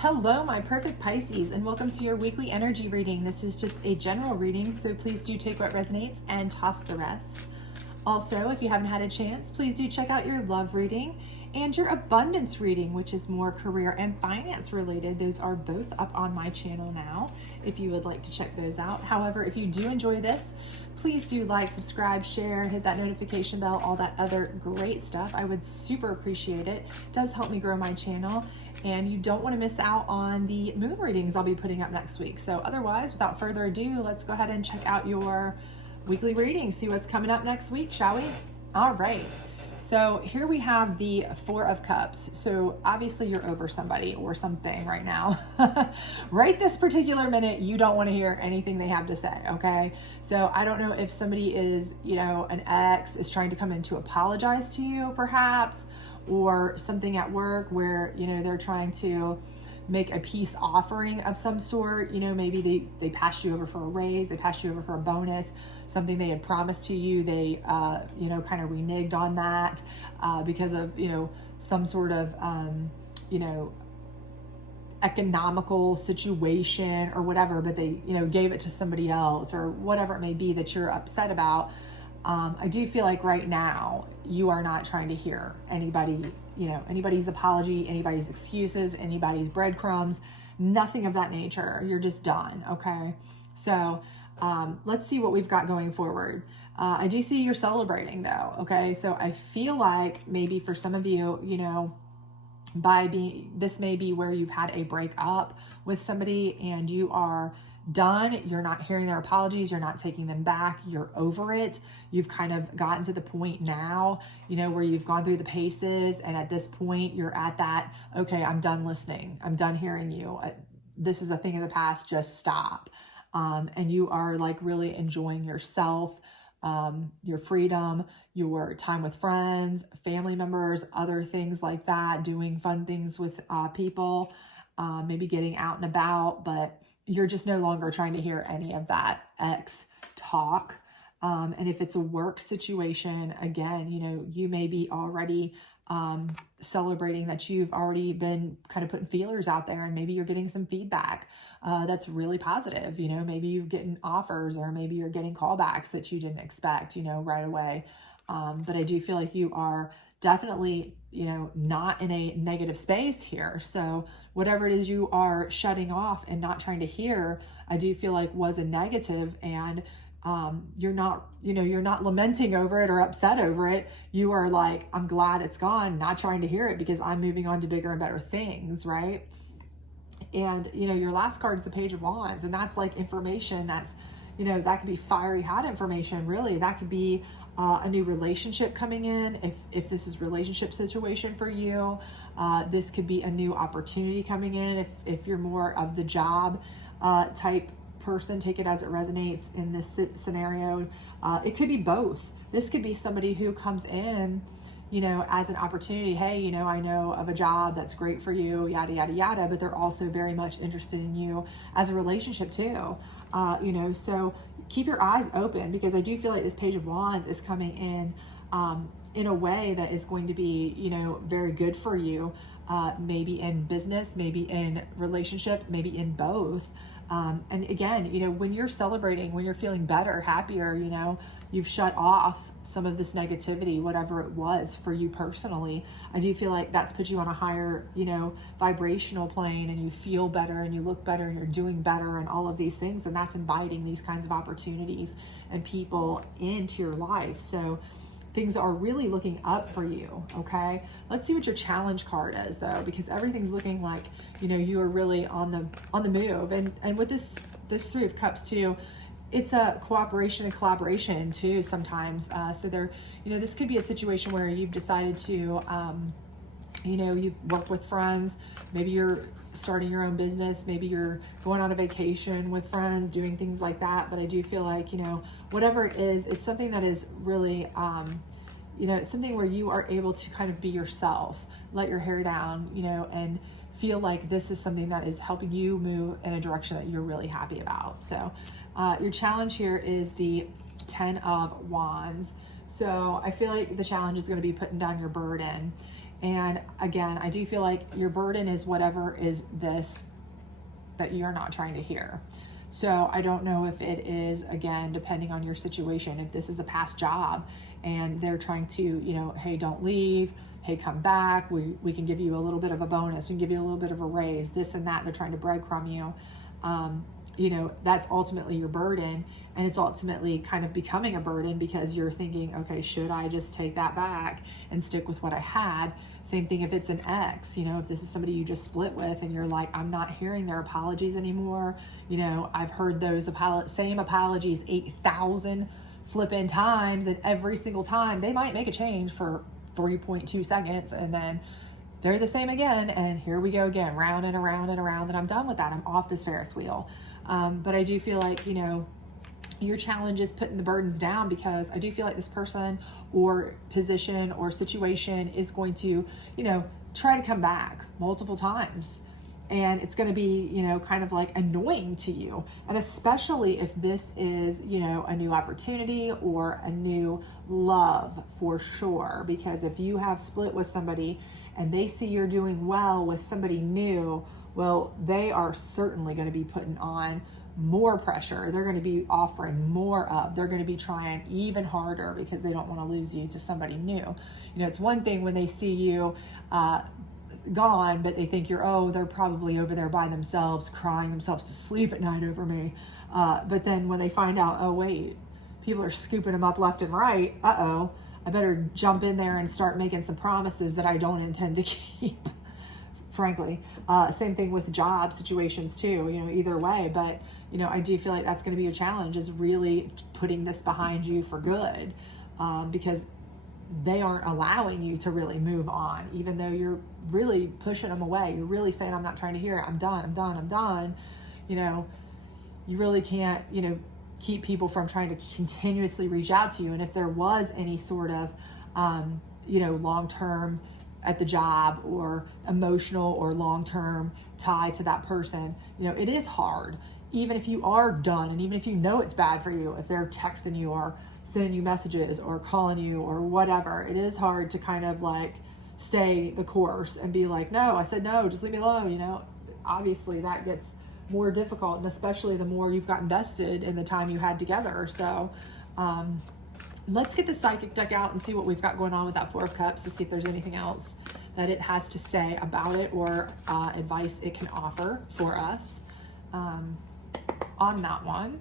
Hello, my perfect Pisces, and welcome to your weekly energy reading. This is just a general reading, so please do take what resonates and toss the rest. Also, if you haven't had a chance, please do check out your love reading and your abundance reading, which is more career and finance related. Those are both up on my channel now, if you would like to check those out. However, if you do enjoy this, please do like, subscribe, share, hit that notification bell, all that other great stuff. I would super appreciate it. It does help me grow my channel. And you don't want to miss out on the moon readings I'll be putting up next week. So otherwise, without further ado, let's go ahead and check out your weekly reading, see what's coming up next week, shall we? All right. So here we have the Four of Cups. So obviously you're over somebody or something right now. Right this particular minute, you don't want to hear anything they have to say, okay? So I don't know if somebody is, an ex is trying to come in to apologize to you perhaps, or something at work where, they're trying to make a peace offering of some sort. Maybe they passed you over for a raise, they passed you over for a bonus, something they had promised to you, they, kind of reneged on that because of, some sort of, economical situation or whatever, but they, gave it to somebody else or whatever it may be that you're upset about. I do feel like right now you are not trying to hear anybody's apology, anybody's excuses, anybody's breadcrumbs, nothing of that nature. You're just done. Okay. So, let's see what we've got going forward. I do see you're celebrating though. Okay. So I feel like maybe for some of you, this may be where you've had a breakup with somebody and you are done. You're not hearing their apologies. You're not taking them back. You're over it. You've kind of gotten to the point now, where you've gone through the paces. And at this point you're at that, okay, I'm done listening. I'm done hearing you. This is a thing of the past. Just stop. And you are like really enjoying yourself, your freedom, your time with friends, family members, other things like that, doing fun things with people, maybe getting out and about, but you're just no longer trying to hear any of that ex talk. And if it's a work situation, again, you may be already celebrating that you've already been kind of putting feelers out there and maybe you're getting some feedback that's really positive. Maybe you're getting offers or maybe you're getting callbacks that you didn't expect, right away. But I do feel like you are definitely, not in a negative space here. So whatever it is you are shutting off and not trying to hear, I do feel like was a negative, and you're not lamenting over it or upset over it. You are like, I'm glad it's gone, not trying to hear it because I'm moving on to bigger and better things, right? And, your last card is the Page of Wands, and that's like information that's, that could be fiery hot information, really. That could be a new relationship coming in. If this is relationship situation for you, this could be a new opportunity coming in. If you're more of the job type person, take it as it resonates in this scenario. It could be both. This could be somebody who comes in, as an opportunity. Hey, I know of a job that's great for you, yada, yada, yada, but they're also very much interested in you as a relationship too. So keep your eyes open, because I do feel like this Page of Wands is coming in a way that is going to be, very good for you. Maybe in business, maybe in relationship, maybe in both. And again, when you're celebrating, when you're feeling better, happier, you've shut off some of this negativity, whatever it was for you personally. I do feel like that's put you on a higher, vibrational plane, and you feel better and you look better and you're doing better and all of these things. And that's inviting these kinds of opportunities and people into your life. So things are really looking up for you. Okay. Let's see what your challenge card is though, because everything's looking like, you are really on the move. And with this Three of Cups too, it's a cooperation and collaboration too sometimes. So there, this could be a situation where you've decided to, you've worked with friends, maybe you're starting your own business, maybe you're going on a vacation with friends, doing things like that. But I do feel like, whatever it is, it's something that is really, it's something where you are able to kind of be yourself, let your hair down, and feel like this is something that is helping you move in a direction that you're really happy about. So your challenge here is the 10 of Wands. So I feel like the challenge is going to be putting down your burden And again, I do feel like your burden is whatever is this that you're not trying to hear. So I don't know if it is, again, depending on your situation, if this is a past job and they're trying to, you know, hey, don't leave, hey, come back, we can give you a little bit of a bonus, we can give you a little bit of a raise, this and that, and they're trying to breadcrumb you. You know, that's ultimately your burden, and it's ultimately kind of becoming a burden because you're thinking, okay, should I just take that back and stick with what I had? Same thing if it's an ex, you know, if this is somebody you just split with and you're like, I'm not hearing their apologies anymore. You know, I've heard those same apologies 8,000 flipping times, and every single time they might make a change for 3.2 seconds and then they're the same again, and here we go again, round and around and around, and I'm done with that. I'm off this Ferris wheel. But I do feel like, you know, your challenge is putting the burdens down, because I do feel like this person or position or situation is going to, you know, try to come back multiple times. And it's going to be, you know, kind of like annoying to you. And especially if this is, you know, a new opportunity or a new love, for sure. Because if you have split with somebody and they see you're doing well with somebody new, well, they are certainly going to be putting on more pressure. They're going to be offering more up. They're going to be trying even harder because they don't want to lose you to somebody new. You know, it's one thing when they see you gone, but they think they're probably over there by themselves, crying themselves to sleep at night over me. But then when they find out, oh wait, people are scooping them up left and right, I better jump in there and start making some promises that I don't intend to keep. Frankly, same thing with job situations too, you know, either way. But, you know, I do feel like that's going to be a challenge, is really putting this behind you for good, because they aren't allowing you to really move on, even though you're really pushing them away. You're really saying, I'm not trying to hear it. I'm done. I'm done. I'm done. You know, you really can't, you know, keep people from trying to continuously reach out to you. And if there was any sort of, you know, long-term at the job or emotional or long-term tie to that person, you know, it is hard. Even if you are done, and even if you know it's bad for you, if they're texting you or sending you messages or calling you or whatever, it is hard to kind of like stay the course and be like, no, I said no, just leave me alone. You know, obviously that gets more difficult, and especially the more you've got invested in the time you had together. So let's get the psychic deck out and see what we've got going on with that Four of Cups, to see if there's anything else that it has to say about it, or advice it can offer for us on that one.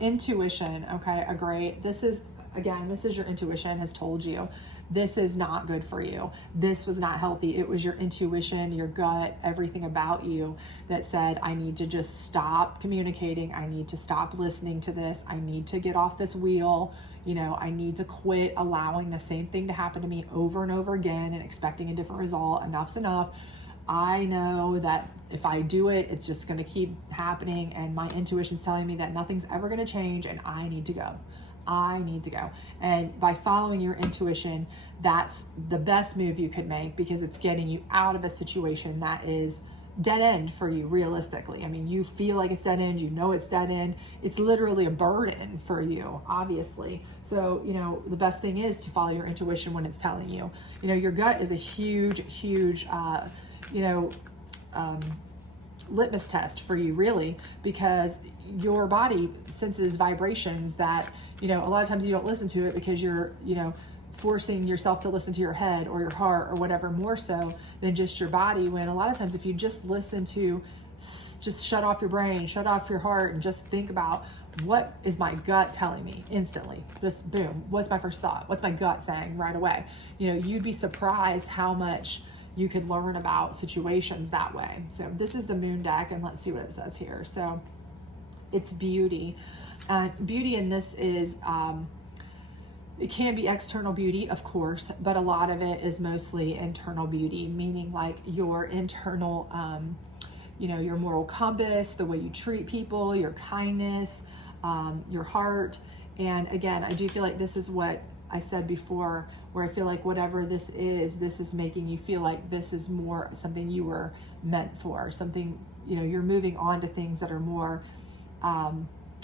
Intuition. Okay, great. This is your intuition has told you this is not good for you. This was not healthy. It was your intuition, your gut, everything about you that said, I need to just stop communicating. I need to stop listening to this. I need to get off this wheel. You know, I need to quit allowing the same thing to happen to me over and over again and expecting a different result. Enough's enough. I know that if I do it, it's just going to keep happening, and my intuition's telling me that nothing's ever going to change, and I need to go. I need to go. And by following your intuition, that's the best move you could make, because it's getting you out of a situation that is dead end for you, realistically. I mean, you feel like it's dead end, you know it's dead end. It's literally a burden for you, obviously. So, you know, the best thing is to follow your intuition when it's telling you. You know, your gut is a huge, litmus test for you, really, because your body senses vibrations that, you know, a lot of times you don't listen to it because you're, you know, forcing yourself to listen to your head or your heart or whatever, more so than just your body. When a lot of times if you just listen to, just shut off your brain, shut off your heart, and just think about, what is my gut telling me instantly? Just boom, what's my first thought? What's my gut saying right away? You know, you'd be surprised how much you could learn about situations that way. So this is the Moon deck, and let's see what it says here. So it's beauty. Beauty in this is, it can be external beauty, of course, but a lot of it is mostly internal beauty, meaning like your internal, you know, your moral compass, the way you treat people, your kindness, your heart. And again, I do feel like this is what I said before, where I feel like whatever this is making you feel like this is more something you were meant for, something, you know, you're moving on to things that are more,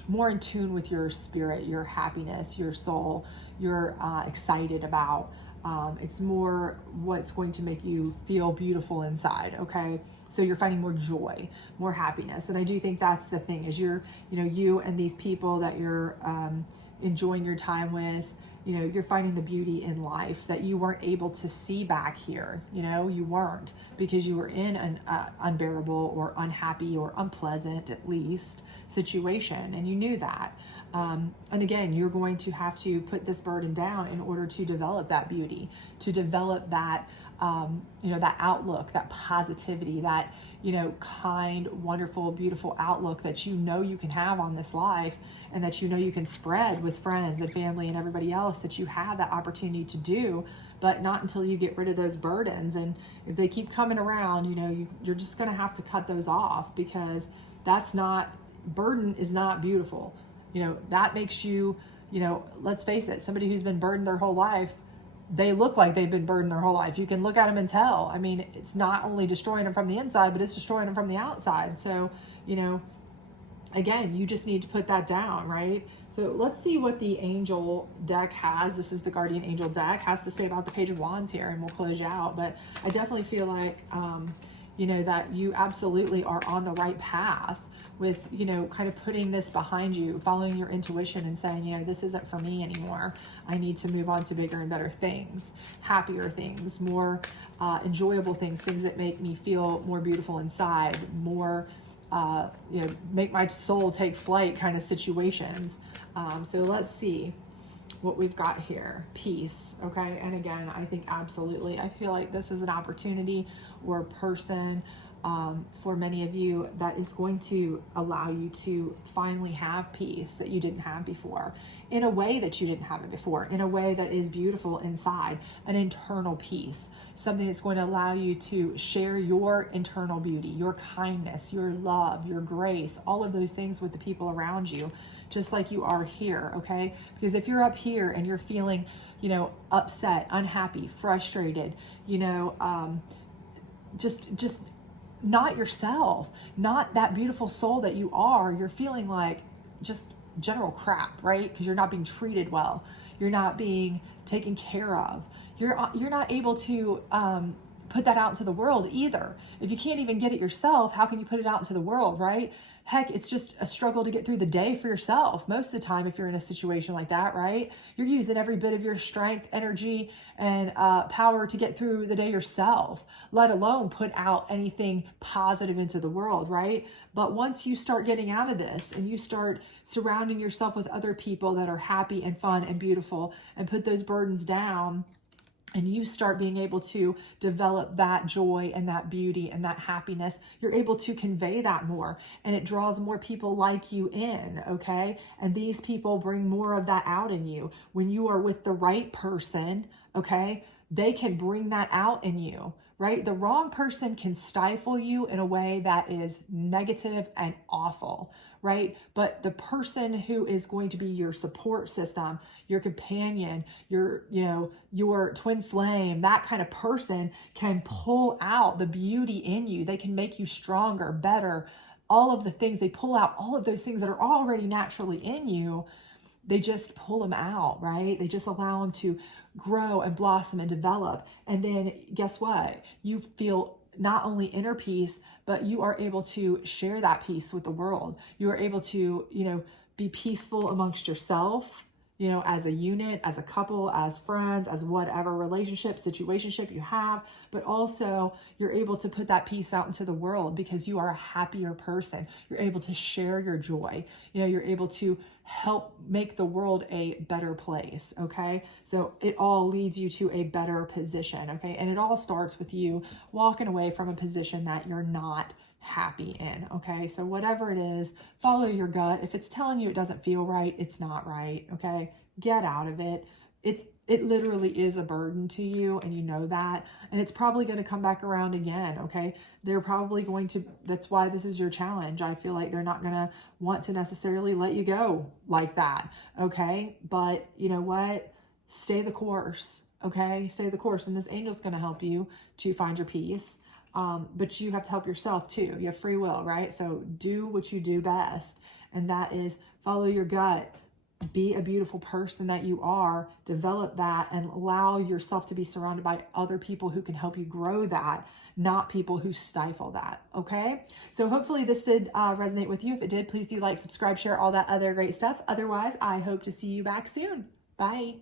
more in tune with your spirit, your happiness, your soul, you're excited about. It's more what's going to make you feel beautiful inside, okay? So you're finding more joy, more happiness. And I do think that's the thing, is you and these people that you're enjoying your time with, you're finding the beauty in life that you weren't able to see back here. You weren't, because you were in an unbearable or unhappy or unpleasant, at least, situation, and you knew that. And again, you're going to have to put this burden down in order to develop that beauty, to develop that, that outlook, that positivity, that, kind, wonderful, beautiful outlook that you can have on this life, and that you can spread with friends and family and everybody else, that you have that opportunity to do, but not until you get rid of those burdens. And if they keep coming around, you're just going to have to cut those off, because burden is not beautiful. That makes you, let's face it, somebody who's been burdened their whole life, they look like they've been burdened their whole life. You can look at them and tell. I mean, it's not only destroying them from the inside, but it's destroying them from the outside. So, again, you just need to put that down, right? So let's see what the angel deck has. This is the guardian angel deck, has to say about the Page of Wands here, and we'll close you out. But I definitely feel like, that you absolutely are on the right path with, kind of putting this behind you, following your intuition and saying, this isn't for me anymore. I need to move on to bigger and better things, happier things, more enjoyable things that make me feel more beautiful inside, more, make my soul take flight kind of situations. So let's see what we've got here. Peace. Okay. And again, I think absolutely, I feel like this is an opportunity or a person, for many of you, that is going to allow you to finally have peace that you didn't have before, in a way that you didn't have it before, in a way that is beautiful inside, an internal peace, something that's going to allow you to share your internal beauty, your kindness, your love, your grace, all of those things with the people around you, just like you are here. Okay. Because if you're up here and you're feeling, upset, unhappy, frustrated, just not yourself, not that beautiful soul that you are, you're feeling like just general crap, right? Because you're not being treated well, you're not being taken care of, you're not able to put that out into the world either. If you can't even get it yourself, how can you put it out into the world, right? Heck, it's just a struggle to get through the day for yourself most of the time if you're in a situation like that, right? You're using every bit of your strength, energy, and power to get through the day yourself, let alone put out anything positive into the world, right? But once you start getting out of this and you start surrounding yourself with other people that are happy and fun and beautiful, and put those burdens down, and you start being able to develop that joy and that beauty and that happiness, you're able to convey that more, and it draws more people like you in, okay? And these people bring more of that out in you. When you are with the right person, okay, they can bring that out in you, right? The wrong person can stifle you in a way that is negative and awful, right? But the person who is going to be your support system, your companion, your twin flame, that kind of person can pull out the beauty in you. They can make you stronger, better, all of the things. They pull out all of those things that are already naturally in you. They just pull them out, right? They just allow them to grow and blossom and develop. And then guess what? You feel not only inner peace, but you are able to share that peace with the world. You are able to, be peaceful amongst yourself, as a unit, as a couple, as friends, as whatever relationship, situationship you have, but also you're able to put that peace out into the world because you are a happier person. You're able to share your joy. You're able to help make the world a better place. Okay. So it all leads you to a better position. Okay. And it all starts with you walking away from a position that you're not happy in. Okay. So whatever it is, follow your gut. If it's telling you it doesn't feel right, it's not right. Okay. Get out of it. It literally is a burden to you, and you know that, and it's probably going to come back around again. Okay. They're probably going to, that's why this is your challenge. I feel like they're not going to want to necessarily let you go like that. Okay. But you know what? Stay the course. Okay. Stay the course. And this angel's going to help you to find your peace. But you have to help yourself too. You have free will, right? So do what you do best. And that is follow your gut, be a beautiful person that you are, develop that, and allow yourself to be surrounded by other people who can help you grow that, not people who stifle that. Okay. So hopefully this did resonate with you. If it did, please do like, subscribe, share, all that other great stuff. Otherwise, I hope to see you back soon. Bye.